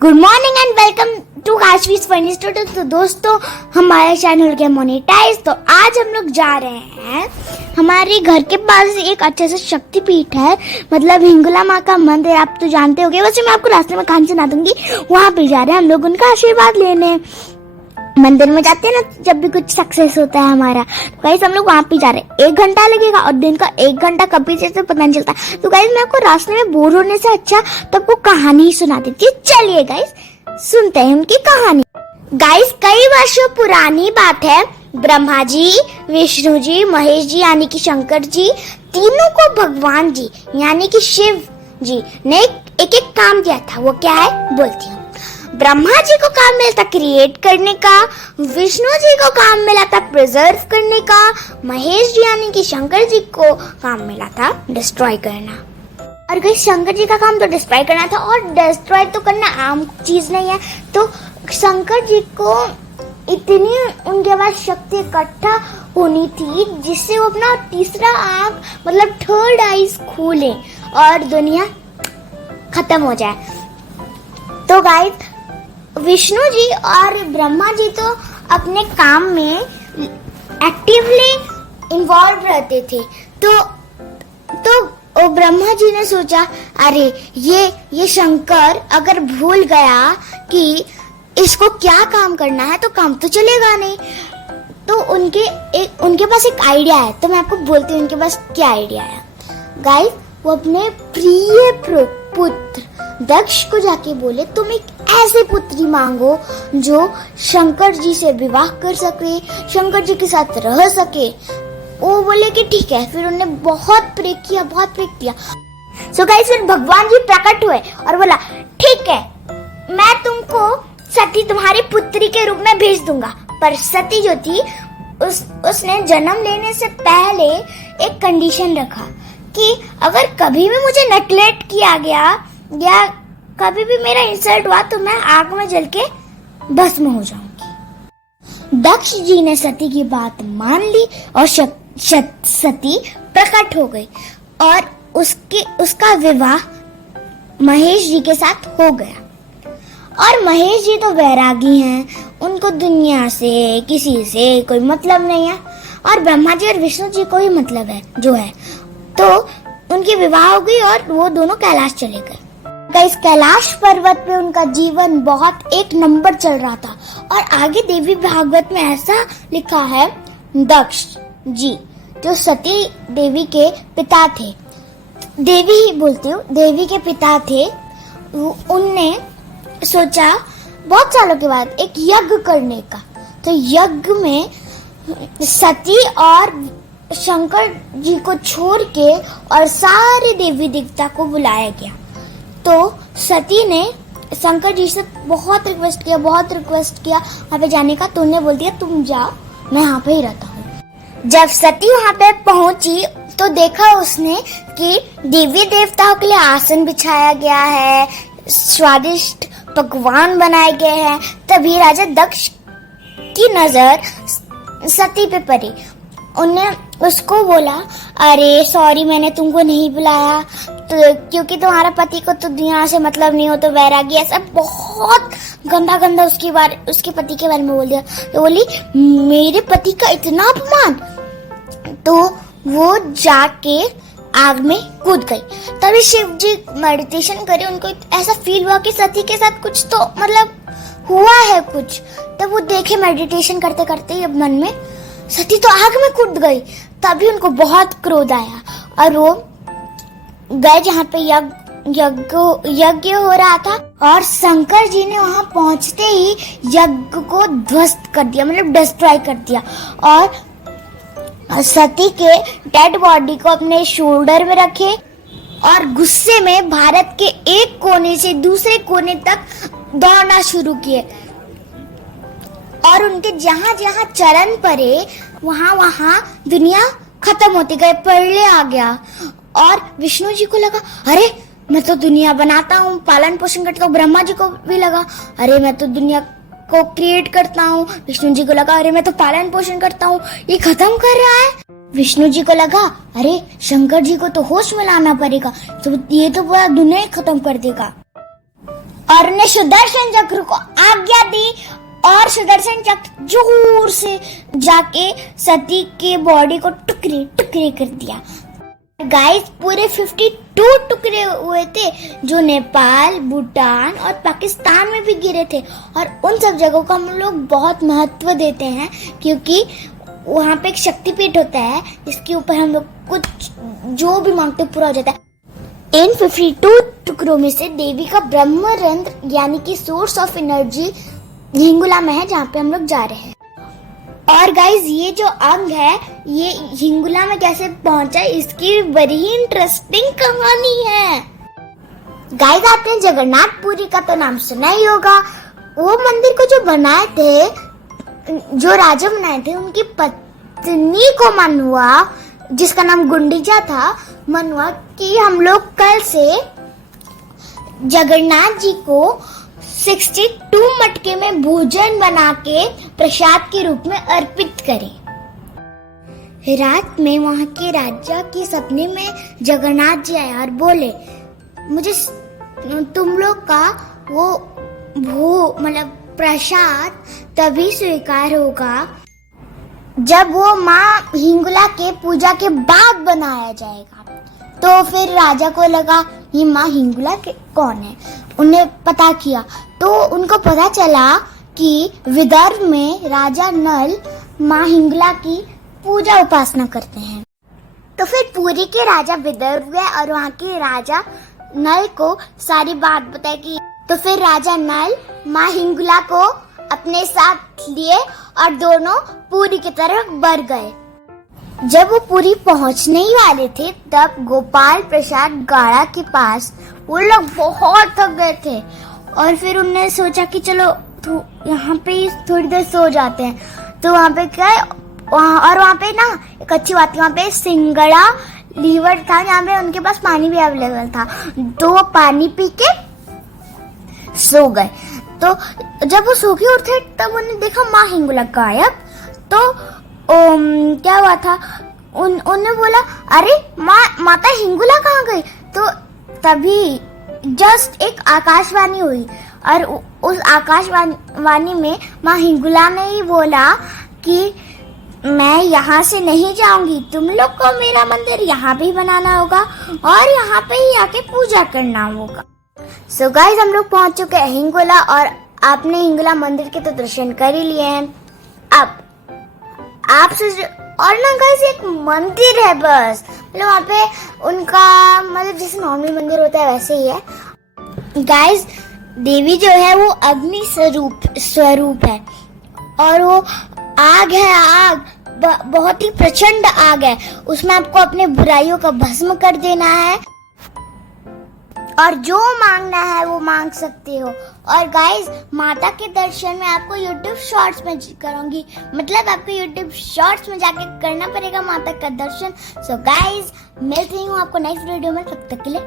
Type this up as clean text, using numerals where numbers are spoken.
Good morning and welcome to Kashvi's funny studio. तो दोस्तों, हमारे चैनल के मोनेटाइज। तो आज हम लोग जा रहे हैं, हमारे घर के पास एक अच्छे से शक्तिपीठ है, मतलब हिंगुला माँ का मंदिर। आप तो जानते होंगे, वैसे मैं आपको रास्ते में कहानी सुना दूंगी। वहाँ पे जा रहे हैं हम लोग उनका आशीर्वाद लेने। मंदिर में जाते हैं ना जब भी कुछ सक्सेस होता है हमारा, तो गाइस हम लोग वहाँ पे जा रहे हैं। 1 घंटा लगेगा और दिन का 1 घंटा कभी जैसे पता नहीं चलता। तो गाइस मैं आपको रास्ते में बोर होने से अच्छा तो आपको कहानी ही सुना देती हूँ। चलिए गाइस सुनते हैं उनकी कहानी। गाइस कई वर्षों पुरानी बात है, ब्रह्मा जी, विष्णु जी, महेश जी यानी कि शंकर जी, तीनों को भगवान जी यानी कि शिव जी ने एक एक काम दिया था। वो क्या है बोलती हूँ। ब्रह्मा जी को काम मिला था क्रिएट करने का, विष्णु जी को काम मिला था प्रिजर्व करने का, महेश जी यानी कि शंकर जी को काम मिला था डिस्ट्रॉय करना। और गाइस शंकर जी का काम तो डिस्ट्रॉय करना था, और डिस्ट्रॉय तो करना आम चीज नहीं है। तो शंकर जी को इतनी उनके पास शक्ति इकट्ठा होनी थी जिससे वो अपना तीसरा आंख मतलब थर्ड आईज खोले और दुनिया खत्म हो जाए। तो गाइस विष्णु जी और ब्रह्मा जी तो अपने काम में एक्टिवली इन्वॉल्व रहते थे। तो ब्रह्मा जी ने सोचा, अरे ये शंकर अगर भूल गया कि इसको क्या काम करना है तो काम तो चलेगा नहीं। तो उनके पास एक आइडिया है। तो मैं आपको बोलती हूँ उनके पास क्या आइडिया है। गाइस वो अपने प्रिय पुत्र दक्ष को जाके बोले, तुम एक ऐसे पुत्री मांगो जो शंकर जी से विवाह कर सके, शंकर जी के साथ रह सके। वो बोले कि ठीक है। फिर उन्होंने बहुत प्रे किया। सो गाइस फिर भगवान जी प्रकट हुए और बोला, ठीक है मैं तुमको सती तुम्हारी पुत्री के रूप में भेज दूंगा। पर सती जो थी उसने जन्म लेने से पहले एक कंडीशन रखा कि अगर कभी भी मुझे नेग्लेक्ट किया गया या कभी भी मेरा इंसल्ट हुआ तो मैं आग में जल के भस्म हो जाऊंगी। दक्ष जी ने सती की बात मान ली और सती प्रकट हो गई और उसका विवाह महेश जी के साथ हो गया। और महेश जी तो वैरागी हैं, उनको दुनिया से किसी से कोई मतलब नहीं है, और ब्रह्मा जी और विष्णु जी को ही मतलब है जो है। तो उनकी विवाह हो गई और वो दोनों कैलाश चले गए। इस कैलाश पर्वत पे उनका जीवन बहुत एक नंबर चल रहा था। और आगे देवी भागवत में ऐसा लिखा है, दक्ष जी जो सती देवी के पिता थे, देवी ही बोलती हूँ, देवी के पिता थे, उनने सोचा बहुत सालों के बाद एक यज्ञ करने का। तो यज्ञ में सती और शंकर जी को छोड़ के और सारे देवी देवता को बुलाया गया। तो सती ने शंकर जी से बहुत रिक्वेस्ट किया वहाँ पे जाने का। तो उन्हें बोल दिया तुम जाओ, मैं यहाँ पे ही रहता हूँ। जब सती वहाँ पे पहुंची तो देखा उसने कि देवी देवताओं के लिए आसन बिछाया गया है, स्वादिष्ट पकवान बनाए गए हैं। तभी राजा दक्ष की नजर सती पे पड़ी। उन्हें उसको बोला, अरे सॉरी मैंने तुमको नहीं बुलाया तो क्योंकि तुम्हारा पति को तो दुनिया से मतलब नहीं हो, तो वैरागी, ऐसा बहुत गंदा उसके पति के बारे में बोल दिया। तो बोली मेरे पति का इतना अपमान। तो वो जाके आग में कूद गई। तभी शिव जी मेडिटेशन करे, उनको ऐसा फील हुआ कि सती के साथ कुछ तो मतलब हुआ है कुछ। तब वो देखे मेडिटेशन करते करते मन में सती तो आग में कूद गई। तभी उनको बहुत क्रोध आया और वो गए जहाँ पे यज्ञ हो रहा था। और शंकर जी ने वहाँ पहुँचते ही यज्ञ को ध्वस्त कर दिया, मतलब डिस्ट्रॉय कर दिया। और सती के डेड बॉडी को अपने शोल्डर में रखे और गुस्से में भारत के एक कोने से दूसरे कोने तक दौड़ना शुरू किए। और उनके जहाँ जहाँ चरण पड़े वहाँ दुनिया खत्म होती गई, प्रलय आ गया। और विष्णु जी को लगा, अरे मैं तो दुनिया बनाता हूँ, पालन पोषण करता हूँ। ब्रह्मा जी को भी लगा, अरे मैं तो दुनिया को क्रिएट करता हूँ। विष्णु जी को लगा, अरे मैं तो पालन पोषण करता हूँ, ये खत्म कर रहा है। विष्णु जी को लगा, अरे शंकर जी को तो होश में लाना पड़ेगा, तो ये तो पूरा दुनिया खत्म कर देगा। और उन्हें सुदर्शन चक्र को आज्ञा दी और सुदर्शन चक्र जोर से जाके सती के बॉडी को टुकड़े टुकड़े कर दिया। गाइस पूरे 52 टुकड़े हुए थे जो नेपाल, भूटान और पाकिस्तान में भी गिरे थे। और उन सब जगहों को हम लोग बहुत महत्व देते हैं क्योंकि वहाँ पे एक शक्तिपीठ होता है जिसके ऊपर हम लोग कुछ जो भी मांगते पूरा हो जाता है। इन 52 टुकड़ों में से देवी का ब्रह्मरंध्र यानी कि सोर्स ऑफ एनर्जी हिंगुला में है जहाँ पे हम लोग जा रहे हैं। और गाइज ये जो अंग है ये हिंगुला में कैसे पहुंचा इसकी बड़ी ही इंटरेस्टिंग कहानी है। गाइज आपने जगन्नाथपुरी का तो नाम सुना ही होगा। वो मंदिर को जो बनाए थे, जो राजा बनाए थे, उनकी पत्नी को मन हुआ, जिसका नाम गुंडीचा था, मन हुआ कि हम लोग कल से जगन्नाथ जी को 62 मटके में भोजन बना के प्रसाद के रूप में अर्पित करें। रात में वहां के राजा के सपने में जगन्नाथ जी आया और बोले, मुझे तुम लोग का वो मतलब प्रसाद तभी स्वीकार होगा जब वो माँ हिंगुला के पूजा के बाद बनाया जाएगा। तो फिर राजा को लगा ये माँ हिंगुला कौन है, उन्हें पता किया तो उनको पता चला कि विदर्भ में राजा नल माँ हिंगुला की पूजा उपासना करते हैं। तो फिर पुरी के राजा विदर्भ गए और वहाँ के राजा नल को सारी बात बताई कि तो फिर राजा नल माँ हिंगुला को अपने साथ लिए और दोनों पुरी की तरफ बढ़ गए। जब वो पुरी पहुंचने ही वाले थे तब गोपाल प्रसाद गाड़ा के पास वो लोग बहुत थक गए थे और फिर उन्होंने सोचा कि चलो यहाँ पे थोड़ी देर सो जाते हैं। तो वहाँ पे क्या वहाँ पे ना एक अच्छी बात है, वहाँ पे सिंगड़ा लीवर था जहाँ पे उनके पास पानी भी अवेलेबल था। तो वो पानी पी के सो गए। तो जब वो सो के उठे तब उन्हें देखा माँ हिंगुला गायब। तो क्या हुआ था, उन्होंने बोला अरे माता हिंगुला कहाँ गई। तो तभी जस्ट एक आकाशवाणी हुई और उस आकाशवाणी में माँ हिंगुला ने ही बोला कि मैं यहाँ से नहीं जाऊंगी, तुम लोग को मेरा मंदिर यहाँ भी बनाना होगा और यहाँ पे ही आके पूजा करना होगा। सो गाइस हम लोग पहुंच चुके हैं हिंगुला और आपने हिंगुला मंदिर के तो दर्शन कर ही लिए हैं। अब आपसे और ना गाइस एक मंदिर है बस, मतलब वहाँ पे उनका मतलब जैसे नॉर्मल मंदिर होता है वैसे ही है। गाइस देवी जो है वो अग्नि स्वरूप है और वो आग है, आग बहुत ही प्रचंड आग है। उसमें आपको अपने बुराइयों का भस्म कर देना है और जो मांगना है वो मांग सकते हो। और गाइस माता के दर्शन में आपको YouTube शॉर्ट्स में करूंगी, मतलब आपको YouTube शॉर्ट्स में जाके करना पड़ेगा माता का दर्शन। सो गाइस मिलती हूँ आपको नेक्स्ट वीडियो में, तब तक के लिए